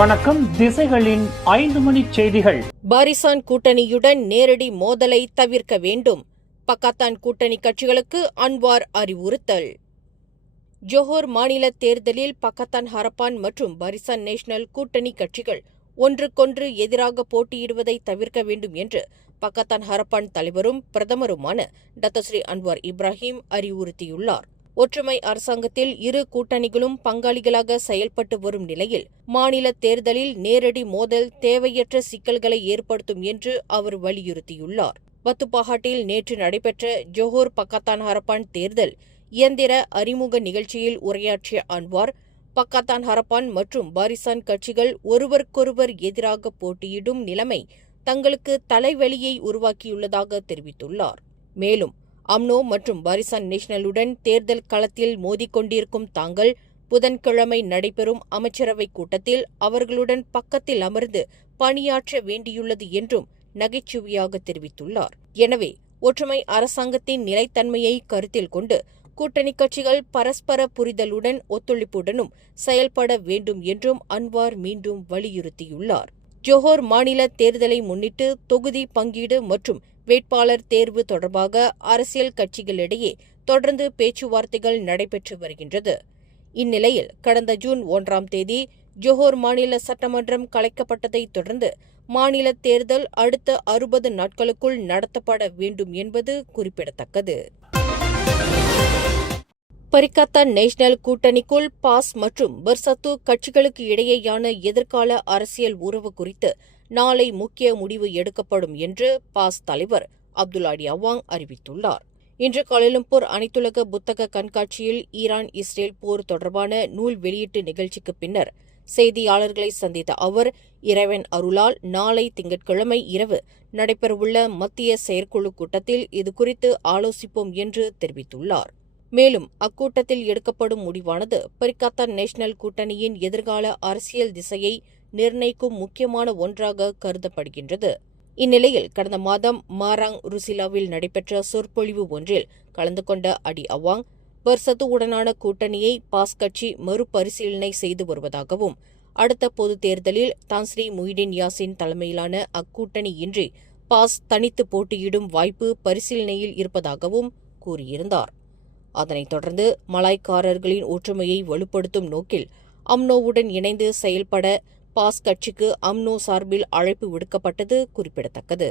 வணக்கம். திசைகளின் 5 மணி செய்திகள். பாரிசான் கூட்டணியுடன் நேரடி மோதலை தவிர்க்க வேண்டும். பக்காத்தான் கூட்டணி கட்சிகளுக்கு அன்வார் அறிவுறுத்தல். ஜோஹர் மாநில தேர்தலில் பக்காத்தான் ஹரப்பான் மற்றும் பாரிசான் நேஷனல் கூட்டணி கட்சிகள் ஒன்றுக்கொன்று எதிராக போட்டியிடுவதை தவிர்க்க வேண்டும் என்று பக்காத்தான் ஹரப்பான் தலைவரும் பிரதமருமான டத்தஸ்ரீ அன்வார் இப்ராஹிம் அறிவுறுத்தியுள்ளார். ஒற்றுமை அரசாங்கத்தில் இரு கூட்டணிகளும் பங்காளிகளாக செயல்பட்டு வரும் நிலையில் மாநில தேர்தலில் நேரடி மோதல் தேவையற்ற சிக்கல்களை ஏற்படுத்தும் என்று அவர் வலியுறுத்தியுள்ளார். பத்துப்பாஹாட்டில் நேற்று நடைபெற்ற ஜோஹர் பக்காத்தான் ஹரப்பான் தேர்தல் இயந்திர அறிமுக நிகழ்ச்சியில் உரையாற்றிய அன்வார், பக்காத்தான் ஹரப்பான் மற்றும் பாரிசான் கட்சிகள் ஒருவருக்கொருவர் எதிராக போட்டியிடும் நிலைமை தங்களுக்கு தலைவலியை உருவாக்கியுள்ளதாக தெரிவித்துள்ளார். மேலும் அம்னோ மற்றும் பாரிசான் நேஷனலுடன் தேர்தல் களத்தில் மோதிக்கொண்டிருக்கும் தாங்கள் புதன்கிழமை நடைபெறும் அமைச்சரவைக் கூட்டத்தில் அவர்களுடன் பக்கத்தில் அமர்ந்து பணியாற்ற வேண்டியுள்ளது என்றும் நகைச்சுவையாக தெரிவித்துள்ளார். எனவே ஒற்றுமை அரசாங்கத்தின் நிலைத்தன்மையை கருத்தில் கொண்டு கூட்டணி கட்சிகள் பரஸ்பர புரிதலுடன் ஒத்துழைப்புடனும் செயல்பட வேண்டும் என்றும் அன்வார் மீண்டும் வலியுறுத்தியுள்ளார். ஜோஹர் மாநில தேர்தலை முன்னிட்டு தொகுதி பங்கீடு மற்றும் வேட்பாளர் தேர்வு தொடர்பாக அரசியல் கட்சிகளிடையே தொடர்ந்து பேச்சுவார்த்தைகள் நடைபெற்று வருகின்றது. இந்நிலையில் கடந்த ஜூன் 1ஆம் தேதி ஜோஹர் மாநில சட்டமன்றம் கலைக்கப்பட்டதைத் தொடர்ந்து மாநில தேர்தல் அடுத்த 60 நாட்களுக்குள் நடத்தப்பட வேண்டும் என்பது குறிப்பிடத்தக்கது. பரிக்காத்தான் நேஷனல் கூட்டணிக்குள் பாஸ் மற்றும் பர்சத்து கட்சிகளுக்கு இடையேயான எதிர்கால அரசியல் உறவு குறித்து நாளை முக்கிய முடிவு எடுக்கப்படும் என்று பாஸ் தலைவர் அப்துல்லாடி அவாங் அறிவித்துள்ளார். இன்று கோலாலம்பூர் அனைத்துலக புத்தக கண்காட்சியில் ஈரான் இஸ்ரேல் போர் தொடர்பான நூல் வெளியீட்டு நிகழ்ச்சிக்கு பின்னர் செய்தியாளர்களை சந்தித்த அவர், இறைவன் அருளால் நாளை திங்கட்கிழமை இரவு நடைபெறவுள்ள மத்திய செயற்குழு கூட்டத்தில் இதுகுறித்து ஆலோசிப்போம் என்று தெரிவித்துள்ளார். மேலும் அக்கூட்டத்தில் எடுக்கப்படும் முடிவானது பரிக்காத்தான் நேஷனல் கூட்டணியின் எதிர்கால அரசியல் திசையை நிர்ணயிக்கும் முக்கியமான ஒன்றாக கருதப்படுகின்றது. இந்நிலையில் கடந்த மாதம் மாராங் ருசிலாவில் நடைபெற்ற சொற்பொழிவு ஒன்றில் கலந்து கொண்ட அடி அவாங், பர்சத்துவுடனான கூட்டணியை பாஸ் கட்சி மறுபரிசீலனை செய்து வருவதாகவும், அடுத்த பொதுத் தேர்தலில் தான்ஸ்ரீ முஹிடின் யாசின் தலைமையிலான அக்கூட்டணி இன்றி பாஸ் தனித்து போட்டியிடும் வாய்ப்பு பரிசீலனையில் இருப்பதாகவும் கூறியிருந்தார். அதனைத் தொடர்ந்து மலாய்க்காரர்களின் ஒற்றுமையை வலுப்படுத்தும் நோக்கில் அம்னோவுடன் இணைந்து செயல்பட பாஸ் கட்சிக்கு அம்னோ சார்பில் அழைப்பு விடுக்கப்பட்டது குறிப்பிடத்தக்கது.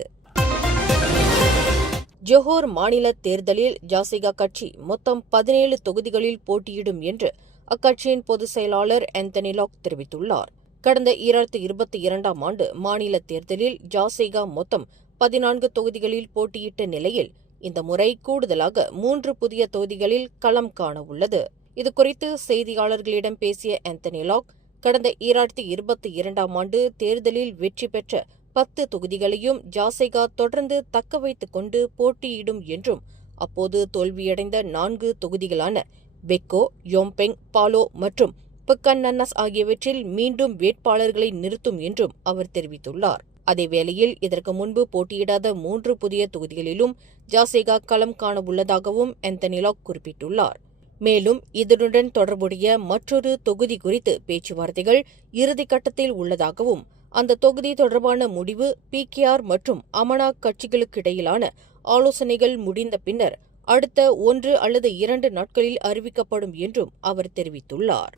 ஜோஹர் மாநில தேர்தலில் ஜாசிகா கட்சி மொத்தம் 17 தொகுதிகளில் போட்டியிடும் என்று அக்கட்சியின் பொதுச் செயலாளர் ஆந்தனி லாக் தெரிவித்துள்ளார். கடந்த 2022ஆம் ஆண்டு மாநில தேர்தலில் ஜாசிகா மொத்தம் 14 தொகுதிகளில் போட்டியிட்ட நிலையில் இந்த முறை கூடுதலாக 3 புதிய தொகுதிகளில் களம் காண உள்ளது. இதுகுறித்து செய்தியாளர்களிடம் பேசிய ஆந்தனி லாக், கடந்த 2022ஆம் ஆண்டு தேர்தலில் வெற்றி பெற்ற 10 தொகுதிகளையும் ஜாசிகா தொடர்ந்து தக்க வைத்துக் கொண்டு போட்டியிடும் என்றும், அப்போது தோல்வியடைந்த 4 தொகுதிகளான பெக்கோ, யோம்பெங், பாலோ மற்றும் புக்கன் நன்னஸ் ஆகியவற்றில் மீண்டும் வேட்பாளர்களை நிறுத்தும் என்றும் அவர் தெரிவித்துள்ளார். அதேவேளையில் இதற்கு முன்பு போட்டியிடாத 3 புதிய தொகுதிகளிலும் ஜாசிகா களம் காண உள்ளதாகவும் ஆந்தனி லாக் குறிப்பிட்டுள்ளார். மேலும் இதனுடன் தொடர்புடைய மற்றொரு தொகுதி குறித்து பேச்சுவார்த்தைகள் இறுதிக்கட்டத்தில் உள்ளதாகவும், அந்த தொகுதி தொடர்பான முடிவு PKR மற்றும் அமனா கட்சிகளுக்கிடையிலான ஆலோசனைகள் முடிந்த பின்னர் அடுத்த 1 அல்லது 2 நாட்களில் அறிவிக்கப்படும் என்றும் அவர் தெரிவித்துள்ளார்.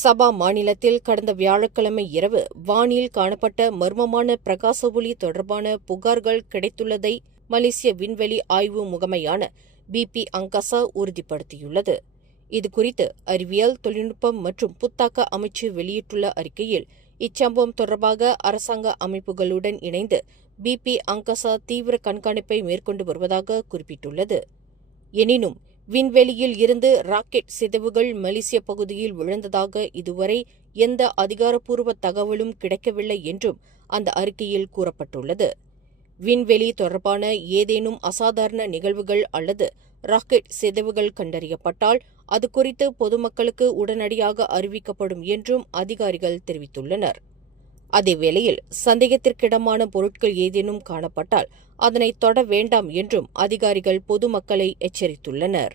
சபா மாநிலத்தில் கடந்த வியாழக்கிழமை இரவு வானில் காணப்பட்ட மர்மமான பிரகாச ஒளி தொடர்பான புகார்கள் கிடைத்துள்ளதை மலேசிய விண்வெளி ஆய்வு முகமையான BP அங்காசா உறுதிப்படுத்தியுள்ளது. இதுகுறித்து அறிவியல், தொழில்நுட்பம் மற்றும் புத்தாக்க அமைச்சு வெளியிட்டுள்ள அறிக்கையில், இச்சம்பவம் தொடர்பாக அரசாங்க அமைப்புகளுடன் இணைந்து BP அங்காசா தீவிர கண்காணிப்பை மேற்கொண்டு வருவதாக குறிப்பிட்டுள்ளது. எனினும் விண்வெளியில் இருந்து ராக்கெட் சிதைவுகள் மலேசிய பகுதியில் விழுந்ததாக இதுவரை எந்த அதிகாரப்பூர்வ தகவலும் கிடைக்கவில்லை என்றும் அந்த அறிக்கையில் கூறப்பட்டுள்ளது. விண்வெளி தொடர்பான ஏதேனும் அசாதாரண நிகழ்வுகள் அல்லது ராக்கெட் சிதைவுகள் கண்டறியப்பட்டால் அது குறித்து பொதுமக்களுக்கு உடனடியாக அறிவிக்கப்படும் என்றும் அதிகாரிகள் தெரிவித்துள்ளனர். அதேவேளையில் சந்தேகத்திற்கிடமான பொருட்கள் ஏதேனும் காணப்பட்டால் அதனை தொட வேண்டாம் என்றும் அதிகாரிகள் பொதுமக்களை எச்சரித்துள்ளனர்.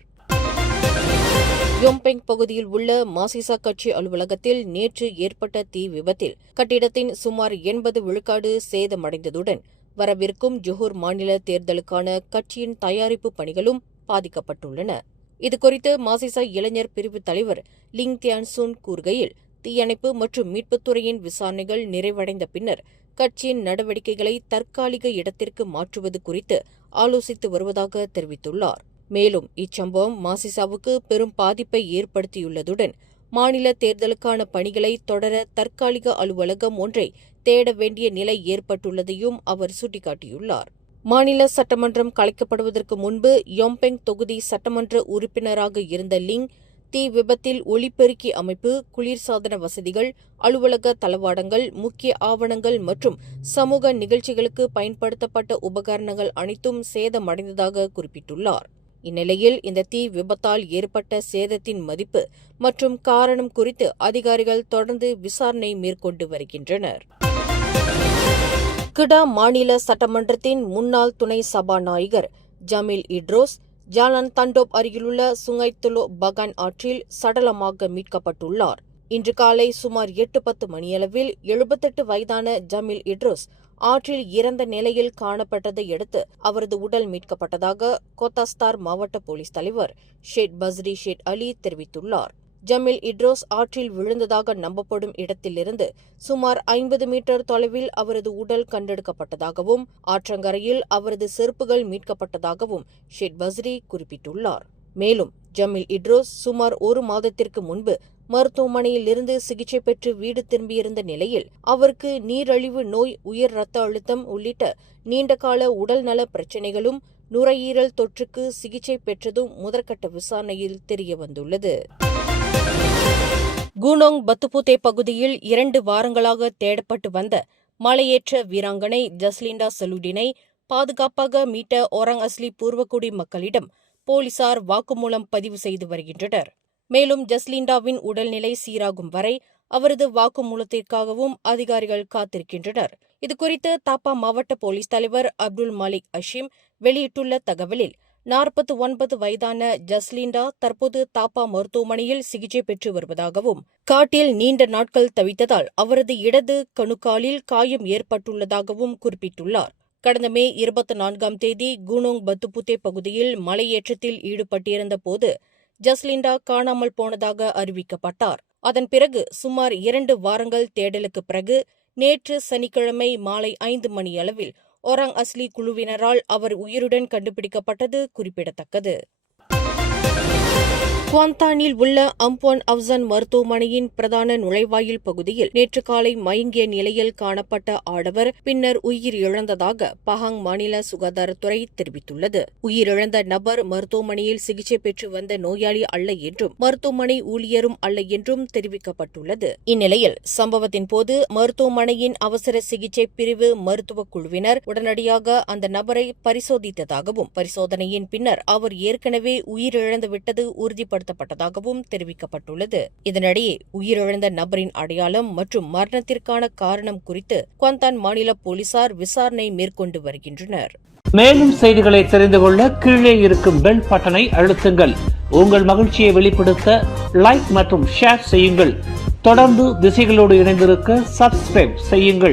யோம்பெங் பகுதியில் உள்ள மாசிசா கட்சி அலுவலகத்தில் நேற்று ஏற்பட்ட தீ விபத்தில் கட்டிடத்தின் சுமார் 80 விழுக்காடு சேதமடைந்ததுடன் வரவிருக்கும் ஜொஹூர் மாநில தேர்தலுக்கான கட்சியின் தயாரிப்பு பணிகளும் பாதிக்கப்பட்டுள்ளன. இதுகுறித்து மாசிசா இளைஞர் பிரிவு தலைவர் லிங் தியான்சூன் கூறுகையில், தீயணைப்பு மற்றும் மீட்புத்துறையின் விசாரணைகள் நிறைவடைந்த பின்னர் கட்சியின் நடவடிக்கைகளை தற்காலிக இடத்திற்கு மாற்றுவது குறித்து ஆலோசித்து வருவதாக தெரிவித்துள்ளார். மேலும் இச்சம்பவம் மாசிசாவுக்கு பெரும் பாதிப்பை ஏற்படுத்தியுள்ளதுடன் மாநில தேர்தலுக்கான பணிகளை தொடர தற்காலிக அலுவலகம் ஒன்றை தேட வேண்டிய நிலை ஏற்பட்டுள்ளதையும் அவர் சுட்டிக்காட்டியுள்ளார். மாநில சட்டமன்றம் கலைக்கப்படுவதற்கு முன்பு யோம்பெங் தொகுதி சட்டமன்ற உறுப்பினராக இருந்த லிங் தீ விபத்தில் ஒலிபெருக்கி அமைப்பு, குளிர்சாதன வசதிகள், அலுவலக தளவாடங்கள், முக்கிய ஆவணங்கள் மற்றும் சமூக நிகழ்ச்சிகளுக்கு பயன்படுத்தப்பட்ட உபகரணங்கள் அனைத்தும் சேதமடைந்ததாக குறிப்பிட்டுள்ளார். இந்நிலையில் இந்த தீ விபத்தால் ஏற்பட்ட சேதத்தின் மதிப்பு மற்றும் காரணம் குறித்து அதிகாரிகள் தொடர்ந்து விசாரணை மேற்கொண்டு வருகின்றனர். கிடா மாநில சட்டமன்றத்தின் முன்னாள் துணை சபாநாயகர் ஜமீல் இட்ரோஸ் ஜாலான் தண்டோப் அருகிலுள்ள சுங்கைத்துலோ பகான் ஆற்றில் சடலமாக மீட்கப்பட்டுள்ளார். இன்று காலை சுமார் 8:10 மணியளவில் 78 வயதான ஜமீல் இட்ரோஸ் ஆற்றில் இறந்த நிலையில் காணப்பட்டதை அடுத்து அவரது உடல் மீட்கப்பட்டதாக கோத்தாஸ்தார் மாவட்ட போலீஸ் தலைவர் ஷேட் பஸ்ரி ஷேட் அலி தெரிவித்துள்ளார். ஜமீல் இட்ரோஸ் ஆற்றில் விழுந்ததாக நம்பப்படும் இடத்திலிருந்து சுமார் 50 மீட்டர் தொலைவில் அவரது உடல் கண்டெடுக்கப்பட்டதாகவும் ஆற்றங்கரையில் அவரது செருப்புகள் மீட்கப்பட்டதாகவும் ஷேட் பஸ்ரி குறிப்பிட்டுள்ளார். மேலும் ஜமீல் இட்ரோஸ் சுமார் 1 மாதத்திற்கு முன்பு மருத்துவமனையில் இருந்து சிகிச்சை பெற்று வீடு திரும்பியிருந்த நிலையில் அவருக்கு நீரிழிவு நோய், உயர் இரத்த அழுத்தம் உள்ளிட்ட நீண்டகால உடல்நல பிரச்சினைகளும் நுரையீரல் தொற்றுக்கு சிகிச்சை பெற்றதும் முதற்கட்ட விசாரணையில் தெரியவந்துள்ளது. கூனோங் பத்துபுதே பகுதியில் 2 வாரங்களாக தேடப்பட்டு வந்த மலையேற்ற வீராங்கனை ஜஸ்லிண்டா சலூடினை பாதுகாப்பாக மீட்ட ஒராங் அஸ்லி பூர்வக்குடி மக்களிடம் போலீசார் வாக்குமூலம் பதிவு செய்து வருகின்றனர். மேலும் ஜஸ்லிண்டாவின் உடல்நிலை சீராகும் வரை அவரது வாக்குமூலத்திற்காகவும் அதிகாரிகள் காத்திருக்கின்றனர். இதுகுறித்து தாப்பா மாவட்ட போலீஸ் தலைவர் அப்துல் மாலிக் அஷீம் வெளியிட்டுள்ள தகவலில், 49 வயதான ஜஸ்லிண்டா தற்போது தாப்பா மருத்துவமனையில் சிகிச்சை பெற்று வருவதாகவும், காட்டில் நீண்ட நாட்கள் தவித்ததால் அவரது இடது கணுக்காலில் காயம் ஏற்பட்டுள்ளதாகவும் குறிப்பிட்டுள்ளார். கடந்த மே 24ஆம் தேதி கூனோங் பத்துபுதே பகுதியில் மலையேற்றத்தில் ஈடுபட்டிருந்த போது ஜஸ்லிண்டா காணாமல் போனதாக அறிவிக்கப்பட்டார். அதன் பிறகு சுமார் 2 வாரங்கள் தேடலுக்கு பிறகு நேற்று சனிக்கிழமை மாலை 5 மணியளவில் ஒராங் அஸ்லி குழுவினரால் அவர் உயிருடன் கண்டுபிடிக்கப்பட்டது குறிப்பிடத்தக்கது. குவாந்தானில் உள்ள அம்பொன் அவ்சன் மருத்துவமனையின் பிரதான நுழைவாயில் பகுதியில் நேற்று காலை மயங்கிய நிலையில் காணப்பட்ட ஆடவர் பின்னர் உயிரிழந்ததாக பஹாங் மாநில சுகாதாரத்துறை தெரிவித்துள்ளது. உயிரிழந்த நபர் மருத்துவமனையில் சிகிச்சை பெற்று வந்த நோயாளி அல்ல என்றும் மருத்துவமனை ஊழியரும் அல்ல என்றும் தெரிவிக்கப்பட்டுள்ளது. இந்நிலையில் சம்பவத்தின் போது மருத்துவமனையின் அவசர சிகிச்சை பிரிவு மருத்துவக் குழுவினர் உடனடியாக அந்த நபரை பரிசோதித்ததாகவும், பரிசோதனையின் பின்னர் அவர் ஏற்கனவே உயிரிழந்துவிட்டது உறுதிப்படுத்தப்பட்டதாகவும் தெரிவிக்கப்பட்டுள்ளது. இதனிடையே உயிரிழந்த நபரின் அடையாளம் மற்றும் மரணத்திற்கான காரணம் குறித்து குவாந்தான் மாநில போலீசார் விசாரணை மேற்கொண்டு வருகின்றனர். மேலும் செய்திகளை தெரிந்து கொள்ள கீழே இருக்கும் பெல் பட்டனை அழுத்துங்கள். உங்கள் மகிழ்ச்சியை வெளிப்படுத்த லைக் மற்றும் ஷேர் செய்யுங்கள். தொடர்ந்து திசைகளோடு இணைந்திருக்க சப்ஸ்கிரைப் செய்யுங்கள்.